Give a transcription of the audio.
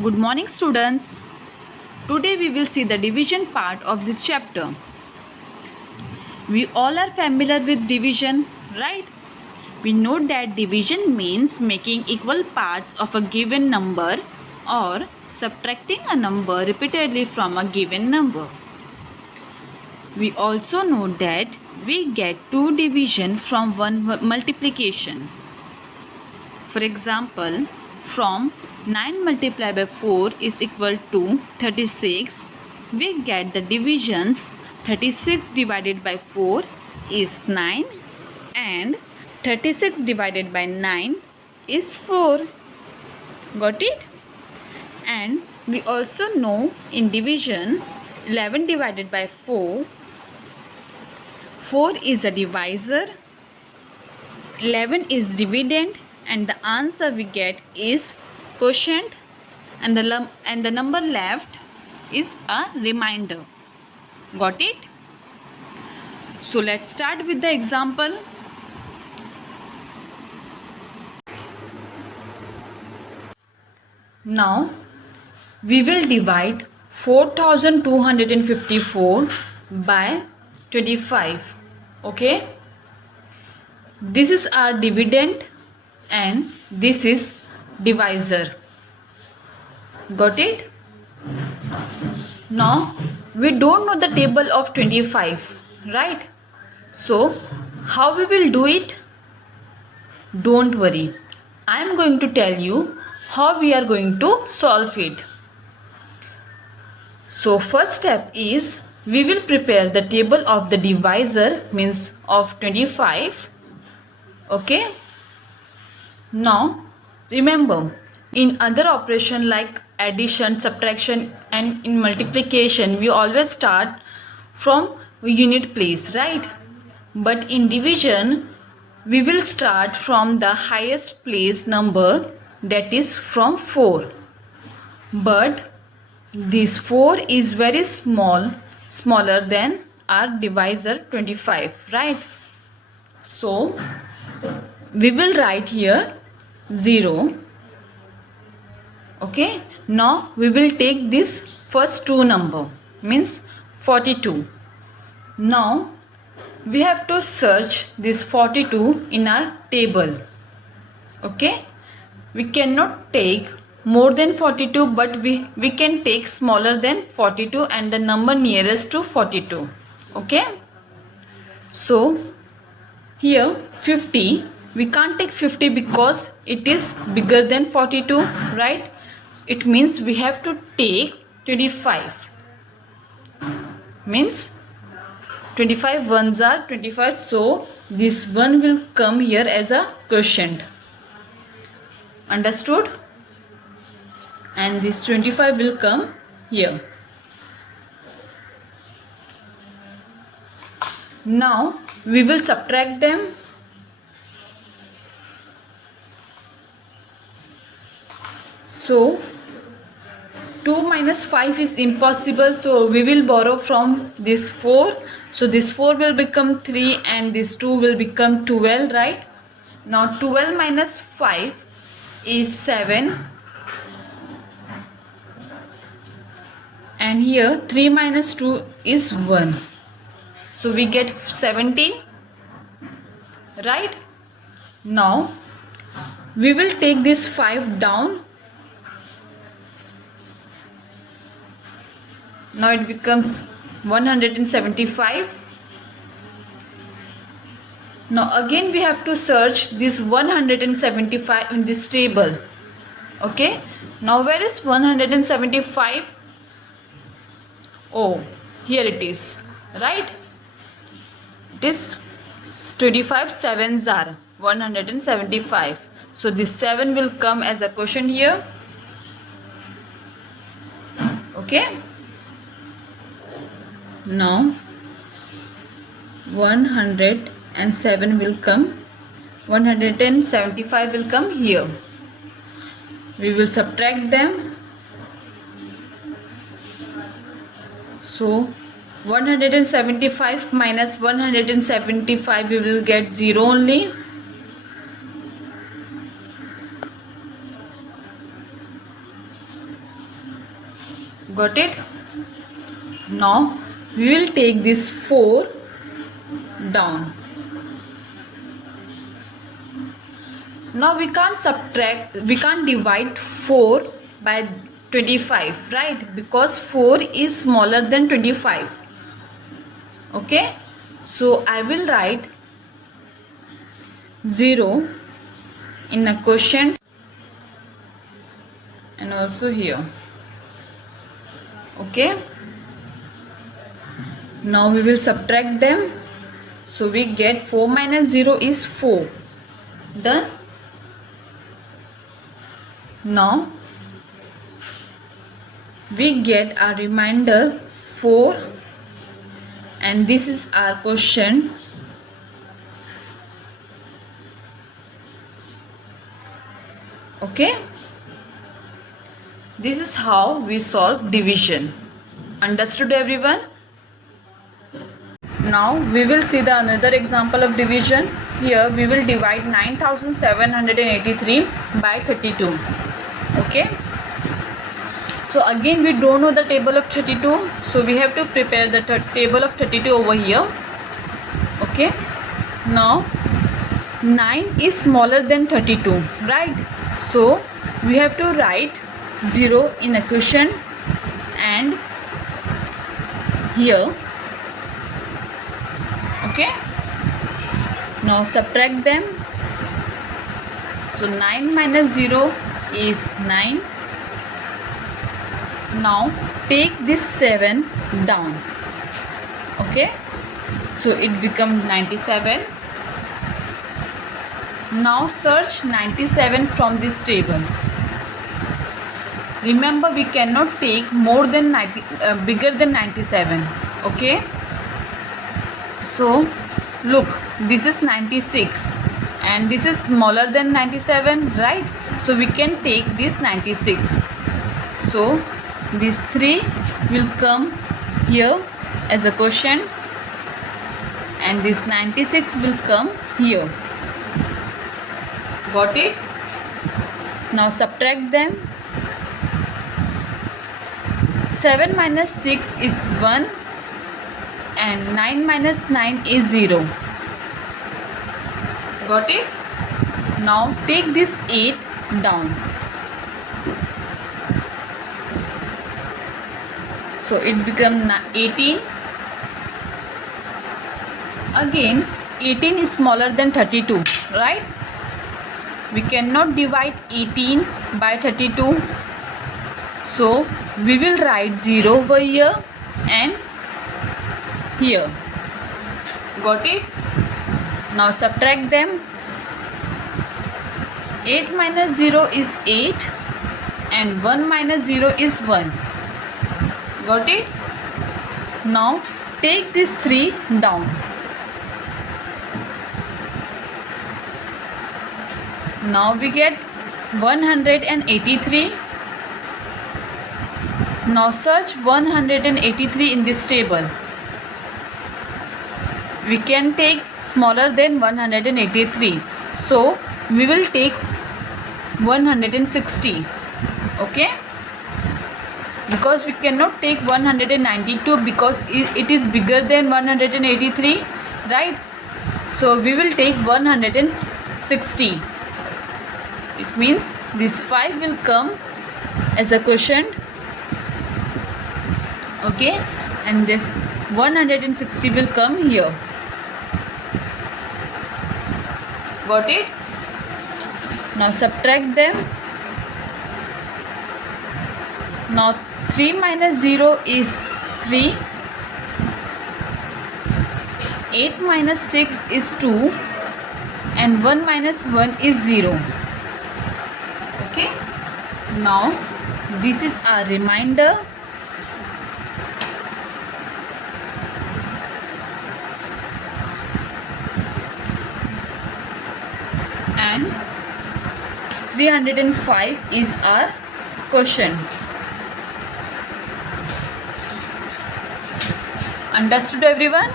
Good morning, students. Today we will see the division part of this chapter. We all are familiar with division, right? We know that division means making equal parts of a given number or subtracting a number repeatedly from a given number. We also know that we get two division from one multiplication. For example, from 9 multiplied by 4 is equal to 36, we get the divisions 36 divided by 4 is 9 and 36 divided by 9 is 4. Got it? And we also know in division 11 divided by 4 is a divisor, 11 is dividend, and the answer we get is quotient, and the number left is a remainder. Got it? So let's start with the example. Now we will divide 4254 by 25. Okay, this is our dividend and this is divisor. Got it? Now we don't know the table of 25, right? So how we will do it? Don't worry, I am going to tell you how we are going to solve it. So first step is we will prepare the table of the divisor, means of 25. Okay. Now remember, in other operation like addition, subtraction and in multiplication, we always start from unit place, right? But in division we will start from the highest place number, that is from 4. But this 4 is very smaller than our divisor 25, right? So we will write here 0. Okay, now we will take this first two number, means 42. Now we have to search this 42 in our table. Okay, we cannot take more than 42, but we can take smaller than 42 and the number nearest to 42. Okay, so here 50, we can't take 50 because it is bigger than 42, right? It means we have to take 25, means 25 ones are 25, so this one will come here as a quotient. Understood? And this 25 will come here. Now we will subtract them. So 2 minus 5 is impossible, so we will borrow from this 4. So this 4 will become 3 and this 2 will become 12, right? Now 12 minus 5 is 7. And here 3 minus 2 is 1. So we get 17, right? Now we will take this 5 down. Now it becomes 175. Now again we have to search this 175 in this table. Okay, now where is 175? Oh, here it is, right? It is 25 sevens are 175. So this 7 will come as a quotient here. Okay. Now 107 will come, 175 will come here. We will subtract them. So 175 minus 175, we will get 0 only. Got it? Now we will take this 4 down. Now we can't divide 4 by 25, right? Because 4 is smaller than 25. Okay, so I will write 0 in a quotient and also here. Okay, now we will subtract them. So we get 4 minus 0 is 4. Done. Now we get our remainder 4, and this is our question. Okay, this is how we solve division. Understood, everyone? Now we will see the another example of division. Here we will divide 9783 by 32. Okay, so again we don't know the table of 32, so we have to prepare the table of 32 over here. Okay, now 9 is smaller than 32, right? So we have to write 0 in a quotient and here. Okay, now subtract them. So 9 minus 0 is 9. Now take this 7 down. Okay, so it becomes 97. Now search 97 from this table. Remember, we cannot take more than bigger than 97. Okay, so look, this is 96 and this is smaller than 97, right? So we can take this 96. So these 3 will come here as a quotient and this 96 will come here. Got it? Now subtract them. 7 minus 6 is 1 and 9 minus 9 is 0. Got it? Now take this 8 down. So it becomes 18. Again 18 is smaller than 32, right? We cannot divide 18 by 32. So we will write 0 over here and here. Got it? Now subtract them. 8 minus 0 is 8 and 1 minus 0 is 1. Got it? Now take this 3 down. Now we get 183. Now search 183 in this table. We can take smaller than 183. So we will take 160. Okay? Because we cannot take 192 because it is bigger than 183, right? So we will take 160. It means this 5 will come as a quotient. Okay, and this 160 will come here. Got it? Now subtract them. Now 3 minus 0 is 3. 8 minus 6 is 2 and 1 minus 1 is 0. Okay, now this is our remainder. And 305 is our quotient. Understood, everyone?